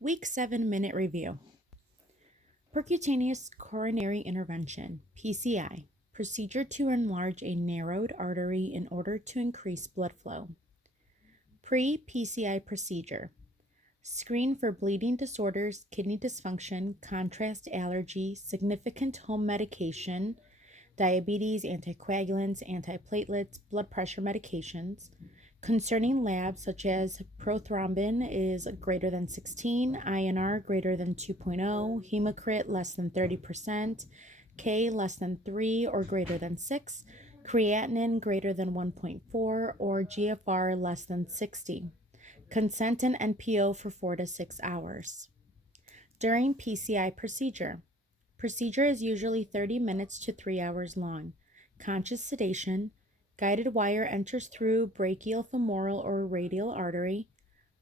Week 7 Minute Review. Percutaneous coronary intervention, PCI, procedure to enlarge a narrowed artery in order to increase blood flow. Pre-PCI procedure, screen for bleeding disorders, kidney dysfunction, contrast allergy, significant home medication, diabetes, anticoagulants, antiplatelets, blood pressure medications. Concerning labs such as prothrombin is greater than 16, INR greater than 2.0, hematocrit less than 30%, K less than 3 or greater than 6, creatinine greater than 1.4, or GFR less than 60. Consent and NPO for 4 to 6 hours. During PCI procedure is usually 30 minutes to 3 hours long. Conscious sedation, guided wire enters through brachial, femoral, or radial artery,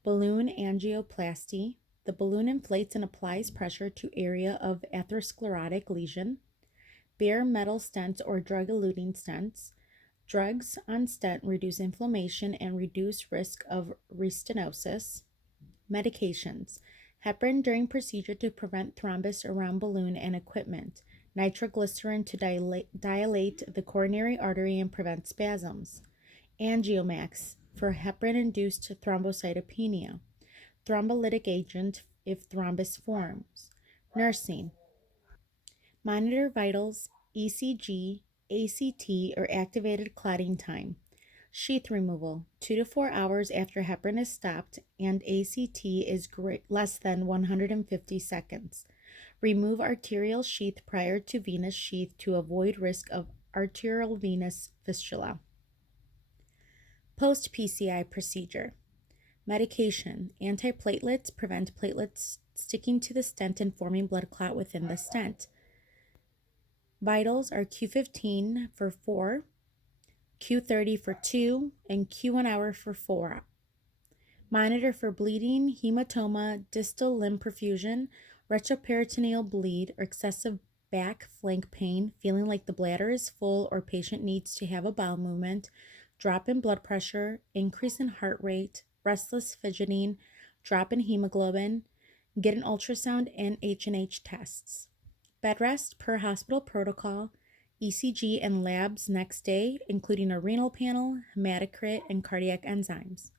balloon angioplasty. The balloon inflates and applies pressure to area of atherosclerotic lesion, bare metal stents or drug-eluting stents. Drugs on stent reduce inflammation and reduce risk of restenosis. Medications. Heparin during procedure to prevent thrombus around balloon and equipment. Nitroglycerin to dilate the coronary artery and prevent spasms. Angiomax for heparin-induced thrombocytopenia. Thrombolytic agent if thrombus forms. Nursing. Monitor vitals, ECG, ACT, or activated clotting time. Sheath removal, 2 to 4 hours after heparin is stopped and ACT is less than 150 seconds. Remove arterial sheath prior to venous sheath to avoid risk of arterial venous fistula. Post-PCI procedure. Medication. Antiplatelets prevent platelets sticking to the stent and forming blood clot within the stent. Vitals are Q15 for 4, Q30 for 2, and Q1 hour for 4. Monitor for bleeding, hematoma, distal limb perfusion, retroperitoneal bleed, or excessive back flank pain, feeling like the bladder is full or patient needs to have a bowel movement, drop in blood pressure, increase in heart rate, restless fidgeting, drop in hemoglobin, get an ultrasound and H&H tests. Bed rest per hospital protocol, ECG and labs next day, including a renal panel, hematocrit, and cardiac enzymes.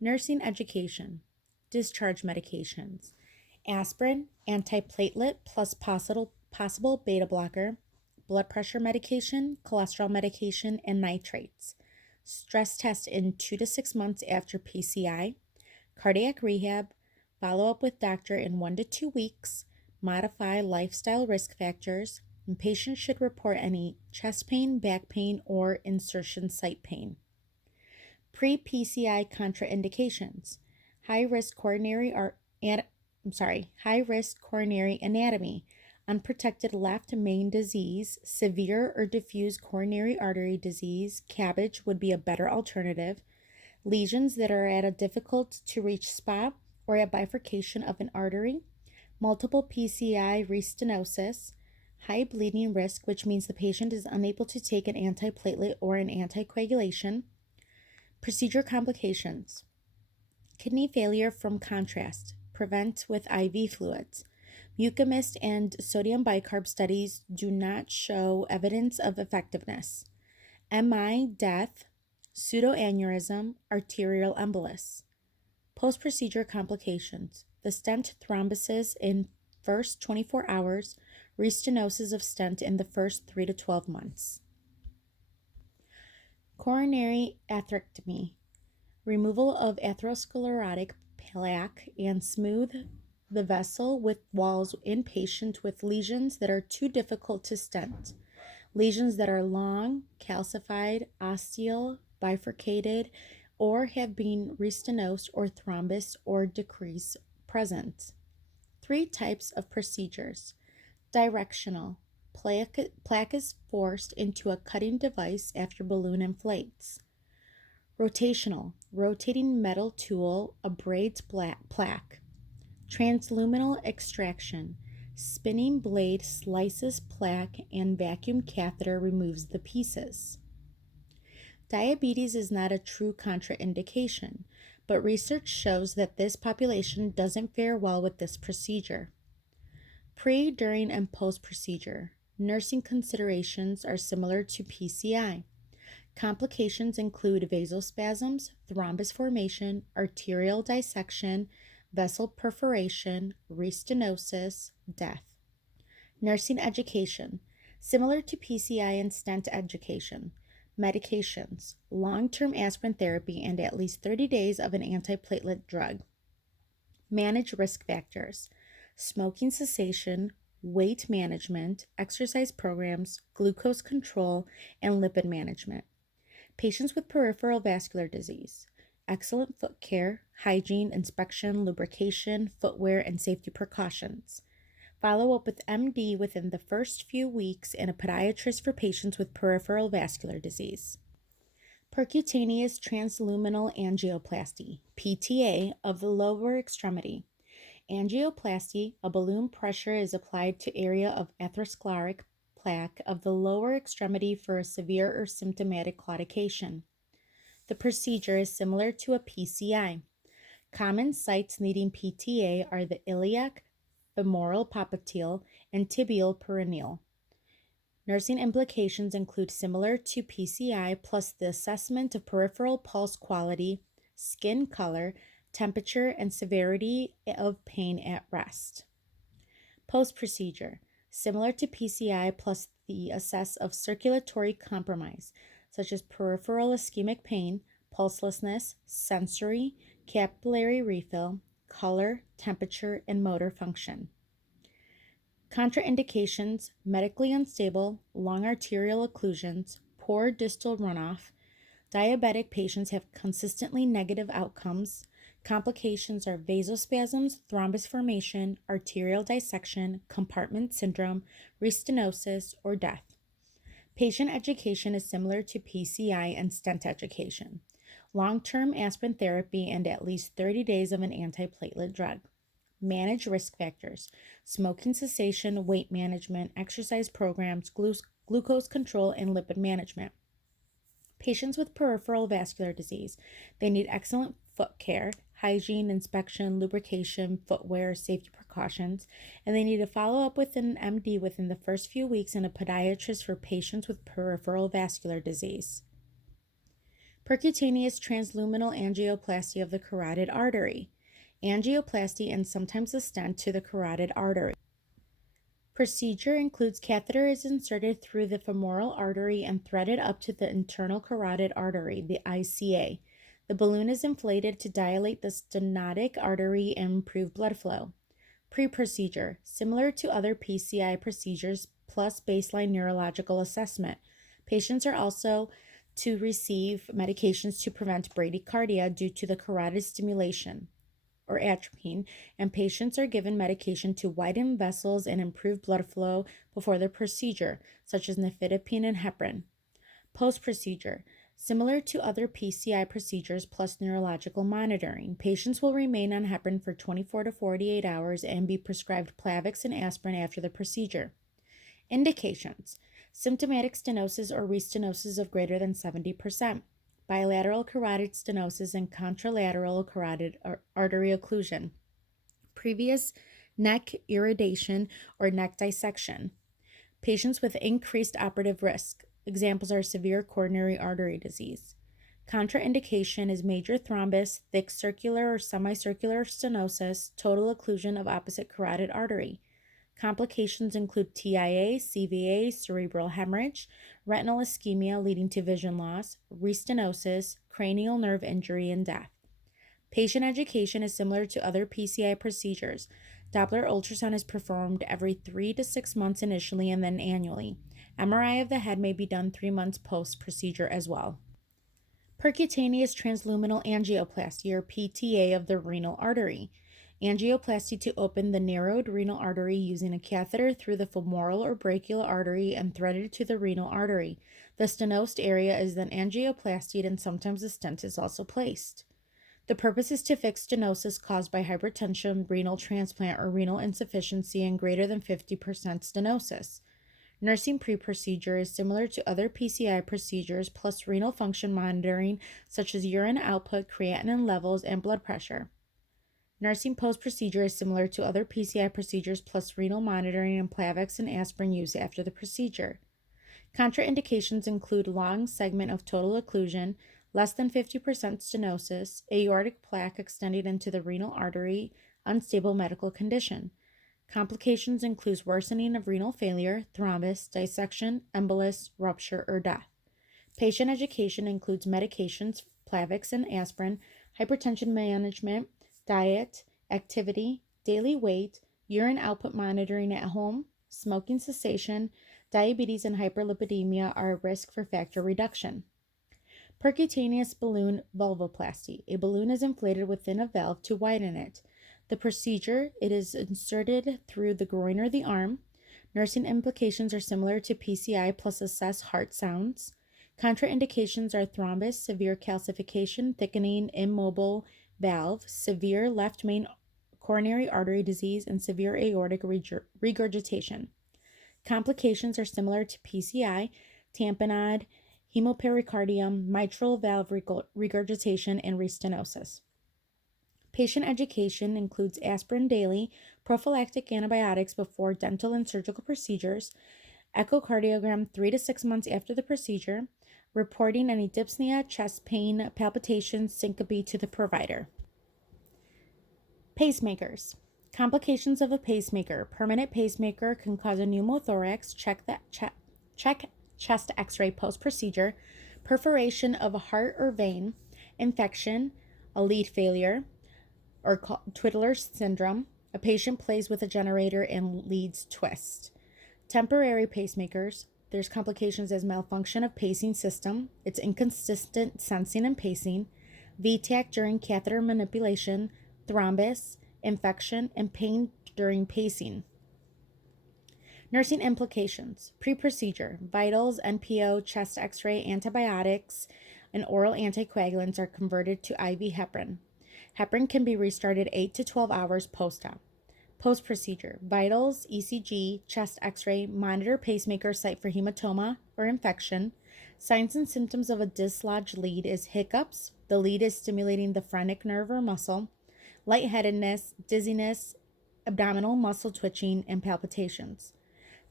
Nursing education. Discharge medications. Aspirin, antiplatelet plus possible beta blocker, blood pressure medication, cholesterol medication, and nitrates. Stress test in 2 to 6 months after PCI. Cardiac rehab. Follow up with doctor in 1 to 2 weeks. Modify lifestyle risk factors. And patients should report any chest pain, back pain, or insertion site pain. Pre-PCI contraindications. High-risk coronary anatomy, unprotected left main disease, severe or diffuse coronary artery disease, CABG would be a better alternative. Lesions that are at a difficult to reach spot or at bifurcation of an artery, multiple PCI restenosis, high bleeding risk, which means the patient is unable to take an antiplatelet or an anticoagulation. Procedure complications. Kidney failure from contrast. Prevent with IV fluids. Mucomist and sodium bicarb studies do not show evidence of effectiveness. MI, death, pseudoaneurysm, arterial embolus. Post-procedure complications. The stent thrombosis in first 24 hours, restenosis of stent in the first 3 to 12 months. Coronary atherectomy. Removal of atherosclerotic plaque and smooth the vessel with walls in patient with lesions that are too difficult to stent. Lesions that are long, calcified, osteal, bifurcated, or have been restenosed or thrombus or decrease present. 3 types of procedures. Directional. Plaque is forced into a cutting device after balloon inflates. Rotational. Rotating metal tool abrades plaque. Transluminal extraction. Spinning blade slices plaque and vacuum catheter removes the pieces. Diabetes is not a true contraindication, but research shows that this population doesn't fare well with this procedure. Pre, during, and post procedure. Nursing considerations are similar to PCI. Complications include vasospasms, thrombus formation, arterial dissection, vessel perforation, restenosis, death. Nursing education, similar to PCI and stent education. Medications, long-term aspirin therapy and at least 30 days of an antiplatelet drug. Manage risk factors, smoking cessation, weight management, exercise programs, glucose control, and lipid management. Patients with peripheral vascular disease, excellent foot care, hygiene, inspection, lubrication, footwear, and safety precautions. Follow up with MD within the first few weeks and a podiatrist for patients with peripheral vascular disease. Percutaneous transluminal angioplasty, PTA, of the lower extremity. Angioplasty, a balloon pressure is applied to area of atherosclerotic plaque of the lower extremity for a severe or symptomatic claudication. The procedure is similar to a PCI. Common sites needing PTA are the iliac, femoral popliteal, and tibial peroneal. Nursing implications include similar to PCI plus the assessment of peripheral pulse quality, skin color, temperature, and severity of pain at rest. Post-procedure, similar to PCI plus the assess of circulatory compromise, such as peripheral ischemic pain, pulselessness, sensory, capillary refill, color, temperature, and motor function. Contraindications, medically unstable, long arterial occlusions, poor distal runoff. Diabetic patients have consistently negative outcomes. Complications are vasospasms, thrombus formation, arterial dissection, compartment syndrome, restenosis, or death. Patient education is similar to PCI and stent education. Long-term aspirin therapy and at least 30 days of an antiplatelet drug. Manage risk factors, smoking cessation, weight management, exercise programs, glucose control, and lipid management. Patients with peripheral vascular disease, they need excellent foot care, hygiene, inspection, lubrication, footwear, safety precautions, and they need to follow up with an MD within the first few weeks and a podiatrist for patients with peripheral vascular disease. Percutaneous transluminal angioplasty of the carotid artery. Angioplasty and sometimes a stent to the carotid artery. Procedure includes catheter is inserted through the femoral artery and threaded up to the internal carotid artery, the ICA. The balloon is inflated to dilate the stenotic artery and improve blood flow. Pre-procedure, similar to other PCI procedures plus baseline neurological assessment. Patients are also to receive medications to prevent bradycardia due to the carotid stimulation or atropine, and patients are given medication to widen vessels and improve blood flow before the procedure, such as nifedipine and heparin. Post-procedure, similar to other PCI procedures plus neurological monitoring, patients will remain on heparin for 24 to 48 hours and be prescribed Plavix and aspirin after the procedure. Indications: symptomatic stenosis or restenosis of greater than 70%. Bilateral carotid stenosis and contralateral carotid artery occlusion, previous neck irradiation or neck dissection, patients with increased operative risk. Examples are severe coronary artery disease. Contraindication is major thrombus, thick circular or semicircular stenosis, total occlusion of opposite carotid artery. Complications include TIA, CVA, cerebral hemorrhage, retinal ischemia leading to vision loss, restenosis, cranial nerve injury, and death. Patient education is similar to other PCI procedures. Doppler ultrasound is performed every 3 to 6 months initially and then annually. MRI of the head may be done 3 months post-procedure as well. Percutaneous transluminal angioplasty or PTA of the renal artery. Angioplasty to open the narrowed renal artery using a catheter through the femoral or brachial artery and threaded to the renal artery. The stenosed area is then angioplastied and sometimes a stent is also placed. The purpose is to fix stenosis caused by hypertension, renal transplant, or renal insufficiency in greater than 50% stenosis. Nursing pre-procedure is similar to other PCI procedures plus renal function monitoring such as urine output, creatinine levels, and blood pressure. Nursing post-procedure is similar to other PCI procedures plus renal monitoring and Plavix and aspirin use after the procedure. Contraindications include long segment of total occlusion, less than 50% stenosis, aortic plaque extending into the renal artery, unstable medical condition. Complications include worsening of renal failure, thrombus, dissection, embolus, rupture, or death. Patient education includes medications, Plavix and aspirin, hypertension management, diet, activity, daily weight, urine output monitoring at home, smoking cessation, diabetes, and hyperlipidemia are a risk for factor reduction. Percutaneous balloon vulvoplasty. A balloon is inflated within a valve to widen it. The procedure, it is inserted through the groin or the arm. Nursing implications are similar to PCI plus assess heart sounds. Contraindications are thrombus, severe calcification, thickening, immobile valve, severe left main coronary artery disease, and severe aortic regurgitation. Complications are similar to PCI, tamponade, hemopericardium, mitral valve regurgitation, and restenosis. Patient education includes aspirin daily, prophylactic antibiotics before dental and surgical procedures, echocardiogram 3 to 6 months after the procedure, reporting any dyspnea, chest pain, palpitations, syncope to the provider. Pacemakers. Complications of a pacemaker. Permanent pacemaker can cause a pneumothorax. Check chest x-ray post-procedure. Perforation of a heart or vein. Infection. A lead failure or Twiddler's syndrome. A patient plays with a generator and leads twist. Temporary pacemakers. There's complications as malfunction of pacing system. It's inconsistent sensing and pacing. VTAC during catheter manipulation. Thrombus, infection, and pain during pacing. Nursing implications. Pre-procedure. Vitals, NPO, chest x-ray, antibiotics, and oral anticoagulants are converted to IV heparin. Heparin can be restarted 8 to 12 hours post-op. Post-procedure. Vitals, ECG, chest x-ray, monitor pacemaker site for hematoma or infection. Signs and symptoms of a dislodged lead is hiccups. The lead is stimulating the phrenic nerve or muscle. Lightheadedness, dizziness, abdominal muscle twitching, and palpitations.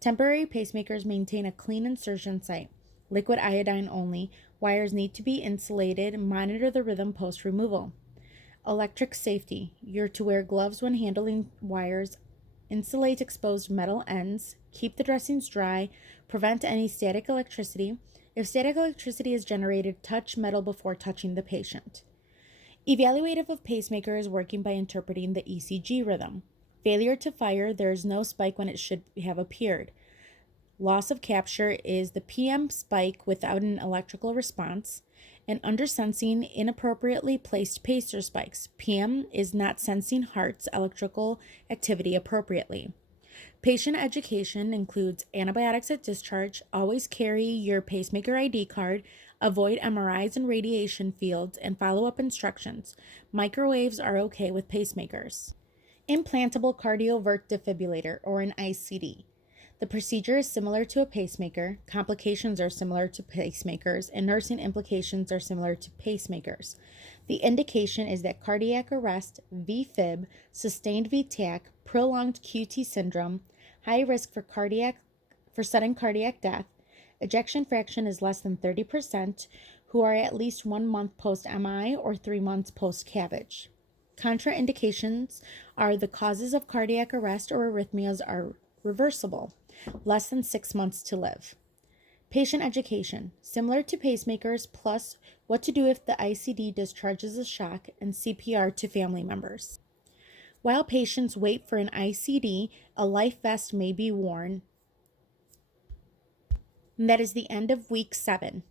Temporary pacemakers maintain a clean insertion site. Liquid iodine only. Wires need to be insulated. Monitor the rhythm post-removal. Electric safety. You're to wear gloves when handling wires. Insulate exposed metal ends. Keep the dressings dry. Prevent any static electricity. If static electricity is generated, touch metal before touching the patient. Evaluative of pacemaker is working by interpreting the ECG rhythm. Failure to fire, there is no spike when it should have appeared. Loss of capture is the PM spike without an electrical response. And undersensing, inappropriately placed pacer spikes. PM is not sensing heart's electrical activity appropriately. Patient education includes antibiotics at discharge, always carry your pacemaker ID card, avoid MRIs and radiation fields, and follow-up instructions. Microwaves are okay with pacemakers. Implantable cardiovert defibrillator, or an ICD. The procedure is similar to a pacemaker, complications are similar to pacemakers, and nursing implications are similar to pacemakers. The indication is that cardiac arrest, VFib, sustained VTAC, prolonged QT syndrome, high risk for sudden cardiac death, ejection fraction is less than 30%, who are at least 1 month post-MI or 3 months post-CABG. Contraindications are the causes of cardiac arrest or arrhythmias are reversible, less than 6 months to live. Patient education, similar to pacemakers, plus what to do if the ICD discharges a shock and CPR to family members. While patients wait for an ICD, a life vest may be worn. And that is the end of week 7.